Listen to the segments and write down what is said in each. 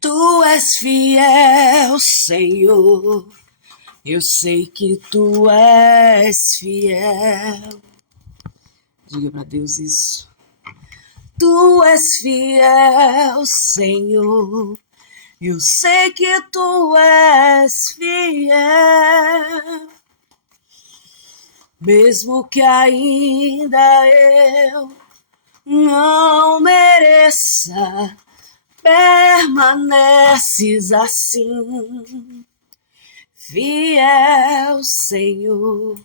Tu és fiel, Senhor. Eu sei que tu és fiel. Diga para Deus isso. Tu és fiel, Senhor. Eu sei que tu és fiel. Mesmo que ainda eu não mereça, permaneces assim. Fiel, Senhor,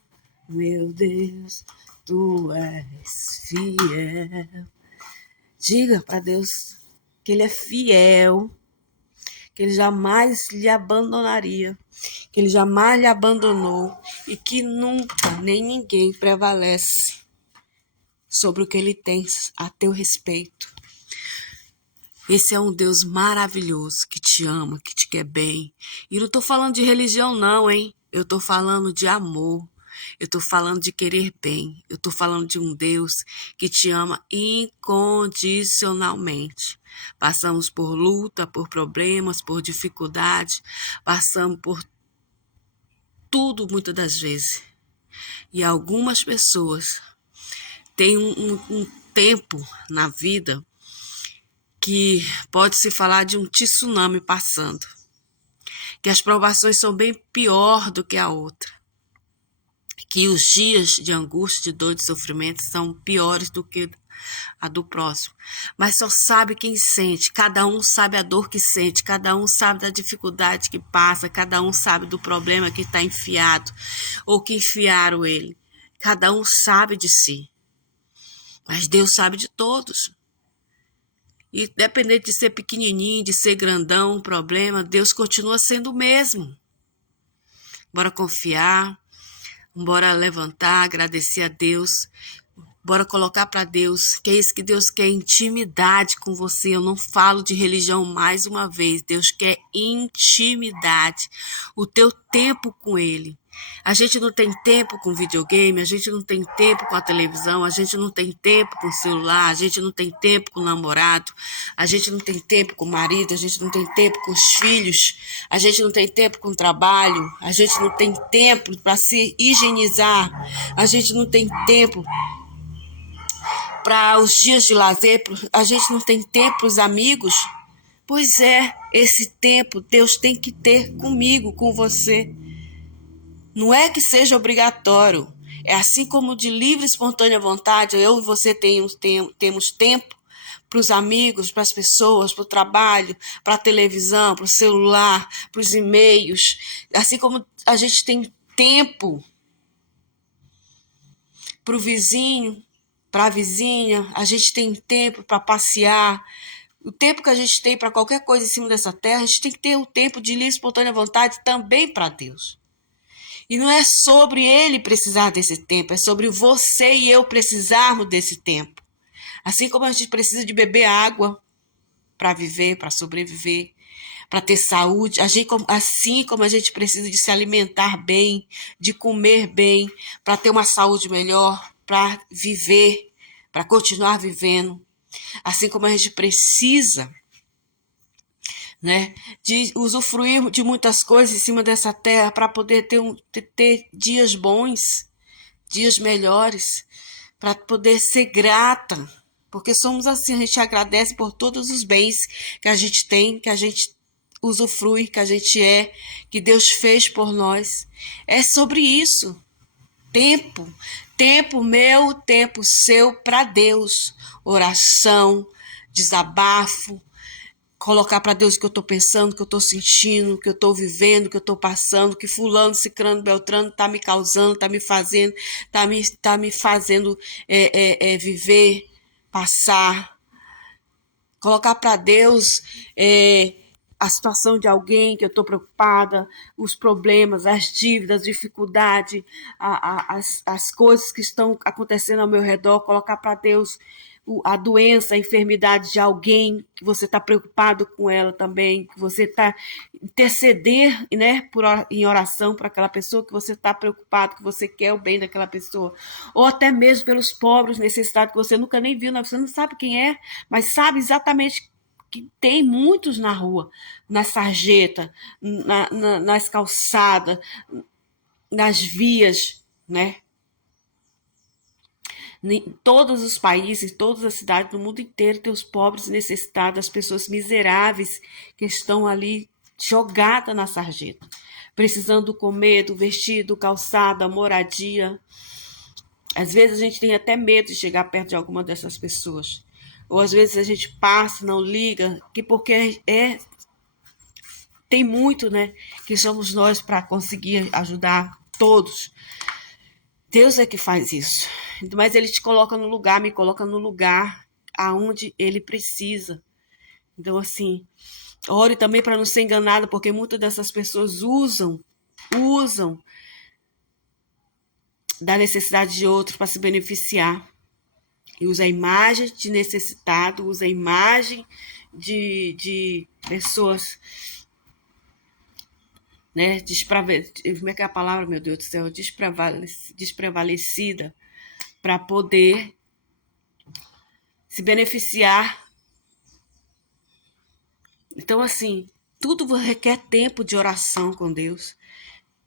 meu Deus, tu és fiel. Diga para Deus que Ele é fiel, que Ele jamais lhe abandonaria, que Ele jamais lhe abandonou e que nunca nem ninguém prevalece sobre o que Ele tem a teu respeito. Esse é um Deus maravilhoso que te ama, que te quer bem. E não estou falando de religião não, hein? Eu estou falando de amor. Eu estou falando de querer bem. Eu estou falando de um Deus que te ama incondicionalmente. Passamos por luta, por problemas, por dificuldade. Passamos por tudo muitas das vezes. E algumas pessoas têm um tempo na vida que pode-se falar de um tsunami passando. Que as provações são bem pior do que a outra. Que os dias de angústia, de dor, de sofrimento são piores do que a do próximo. Mas só sabe quem sente. Cada um sabe a dor que sente. Cada um sabe da dificuldade que passa. Cada um sabe do problema que está enfiado. Ou que enfiaram ele. Cada um sabe de si. Mas Deus sabe de todos. E independente de ser pequenininho, de ser grandão, problema, Deus continua sendo o mesmo. Bora confiar. Bora levantar, agradecer a Deus. Bora colocar para Deus, que é isso que Deus quer, intimidade com você. Eu não falo de religião mais uma vez. Deus quer intimidade. O teu tempo com Ele. A gente não tem tempo com videogame, a gente não tem tempo com a televisão, a gente não tem tempo com o celular, a gente não tem tempo com o namorado, a gente não tem tempo com o marido, a gente não tem tempo com os filhos, a gente não tem tempo com o trabalho, a gente não tem tempo para se higienizar, a gente não tem tempo para os dias de lazer, a gente não tem tempo para os amigos. Pois é, esse tempo Deus tem que ter comigo, com você. Não é que seja obrigatório. É assim como de livre e espontânea vontade, eu e você temos tempo para os amigos, para as pessoas, para o trabalho, para a televisão, para o celular, para os e-mails. Assim como a gente tem tempo para o vizinho, para a vizinha, a gente tem tempo para passear. O tempo que a gente tem para qualquer coisa em cima dessa terra, a gente tem que ter o tempo de livre e espontânea vontade também para Deus. E não é sobre ele precisar desse tempo, é sobre você e eu precisarmos desse tempo. Assim como a gente precisa de beber água para viver, para sobreviver, para ter saúde, assim como a gente precisa de se alimentar bem, de comer bem, para ter uma saúde melhor, para viver, para continuar vivendo. Assim como a gente precisa, né, de usufruir de muitas coisas em cima dessa terra para poder ter dias bons, dias melhores, para poder ser grata, porque somos assim, a gente agradece por todos os bens que a gente tem, que a gente usufrui, que a gente é, que Deus fez por nós. É sobre isso. Tempo meu, tempo seu para Deus. Oração, desabafo, colocar para Deus o que eu estou pensando, o que eu estou sentindo, o que eu estou vivendo, o que eu estou passando, que fulano, ciclano, beltrano está me causando, está me fazendo, tá me fazendo viver, passar. Colocar para Deus a situação de alguém que eu estou preocupada, os problemas, as dívidas, as dificuldades, as coisas que estão acontecendo ao meu redor, colocar para Deus a doença, a enfermidade de alguém que você está preocupado com ela também, que você está interceder, né, em oração para aquela pessoa que você está preocupado, que você quer o bem daquela pessoa, ou até mesmo pelos pobres necessitados que você nunca nem viu, você não sabe quem é, mas sabe exatamente que tem muitos na rua, na sarjeta, nas calçadas, nas vias, né? Em todos os países, todas as cidades do mundo inteiro tem os pobres necessitados, as pessoas miseráveis que estão ali jogadas na sarjeta, precisando comer, do vestido, calçada, moradia. Às vezes a gente tem até medo de chegar perto de alguma dessas pessoas. Ou às vezes a gente passa, não liga, que porque tem muito, né? Que somos nós para conseguir ajudar todos. Deus é que faz isso. Mas ele te coloca no lugar, me coloca no lugar aonde ele precisa. Então, assim, ore também para não ser enganado, porque muitas dessas pessoas usam da necessidade de outro para se beneficiar. E usa a imagem de necessitado, usa a imagem de pessoas, né, como é que é a palavra, meu Deus do céu, desprevalecida, para poder se beneficiar. Então, assim, tudo requer tempo de oração com Deus.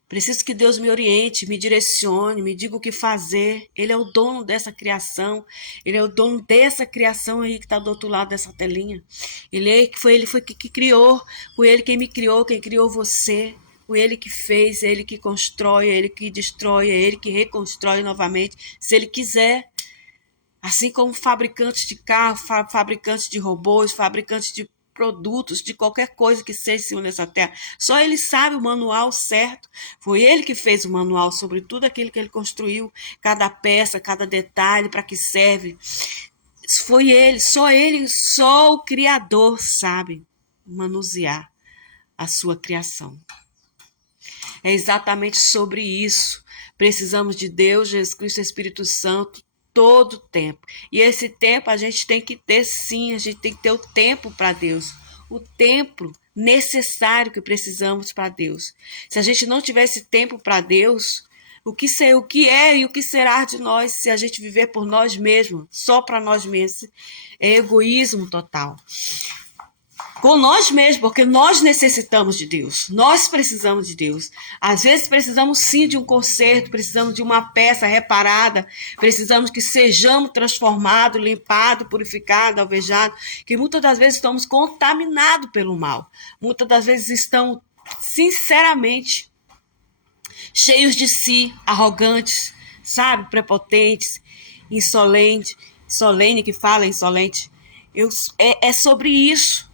Preciso que Deus me oriente, me direcione, me diga o que fazer. Ele é o dono dessa criação. Ele é o dono dessa criação aí que está do outro lado dessa telinha. Ele foi que criou. Foi ele quem me criou, quem criou você. Foi ele que fez, é ele que constrói, é ele que destrói, é ele que reconstrói novamente, se ele quiser. Assim como fabricantes de carros, fabricantes de robôs, fabricantes de produtos, de qualquer coisa que seja nessa terra. Só ele sabe o manual certo. Foi ele que fez o manual sobre tudo aquilo que ele construiu, cada peça, cada detalhe, para que serve. Foi ele, só o Criador sabe manusear a sua criação. É exatamente sobre isso. Precisamos de Deus, Jesus Cristo, Espírito Santo, todo o tempo. E esse tempo a gente tem que ter sim, a gente tem que ter o tempo para Deus. O tempo necessário que precisamos para Deus. Se a gente não tiver esse tempo para Deus, o que é e o que será de nós se a gente viver por nós mesmos, só para nós mesmos? É egoísmo total. Com nós mesmos, porque nós necessitamos de Deus, nós precisamos de Deus. Às vezes precisamos sim de um conserto, precisamos de uma peça reparada, precisamos que sejamos transformados, limpados, purificados, alvejados, que muitas das vezes estamos contaminados pelo mal. Muitas das vezes estão, sinceramente, cheios de si, arrogantes, sabe, prepotentes, insolentes, solene que fala insolente. É sobre isso.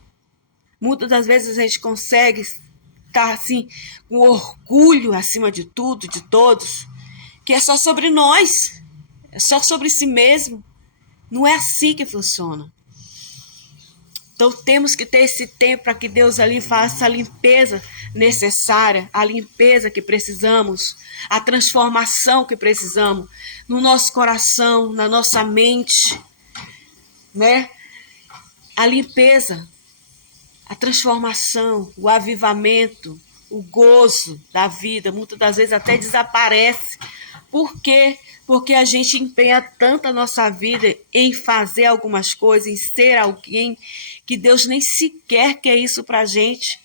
Muitas das vezes a gente consegue estar assim, com orgulho acima de tudo, de todos, que é só sobre nós, é só sobre si mesmo. Não é assim que funciona. Então temos que ter esse tempo para que Deus ali faça a limpeza necessária, a limpeza que precisamos, a transformação que precisamos no nosso coração, na nossa mente, né? A limpeza, a transformação, o avivamento, o gozo da vida, muitas das vezes até desaparece. Por quê? Porque a gente empenha tanto a nossa vida em fazer algumas coisas, em ser alguém, que Deus nem sequer quer isso pra gente.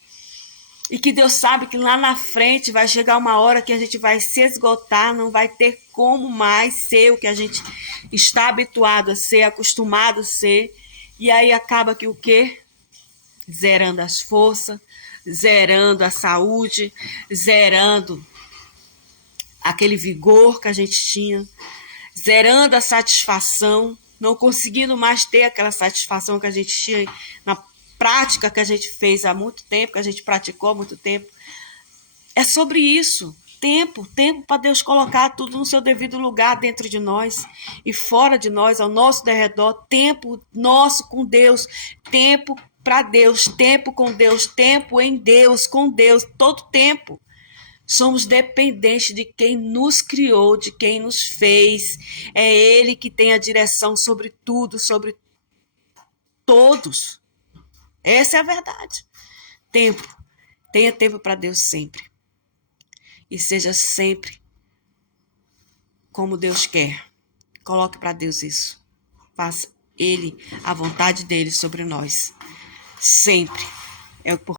E que Deus sabe que lá na frente vai chegar uma hora que a gente vai se esgotar, não vai ter como mais ser o que a gente está habituado a ser, acostumado a ser. E aí acaba que o quê? Zerando as forças, zerando a saúde, zerando aquele vigor que a gente tinha, zerando a satisfação, não conseguindo mais ter aquela satisfação que a gente tinha na prática que a gente fez há muito tempo, que a gente praticou há muito tempo. É sobre isso. Tempo para Deus colocar tudo no seu devido lugar dentro de nós e fora de nós, ao nosso derredor. Tempo nosso com Deus, tempo para Deus, tempo com Deus, tempo em Deus, com Deus, todo tempo. Somos dependentes de quem nos criou, de quem nos fez. É Ele que tem a direção sobre tudo, sobre todos. Essa é a verdade. Tempo. Tenha tempo para Deus sempre. E seja sempre como Deus quer. Coloque para Deus isso. Faça Ele, a vontade dele sobre nós. sempre. É por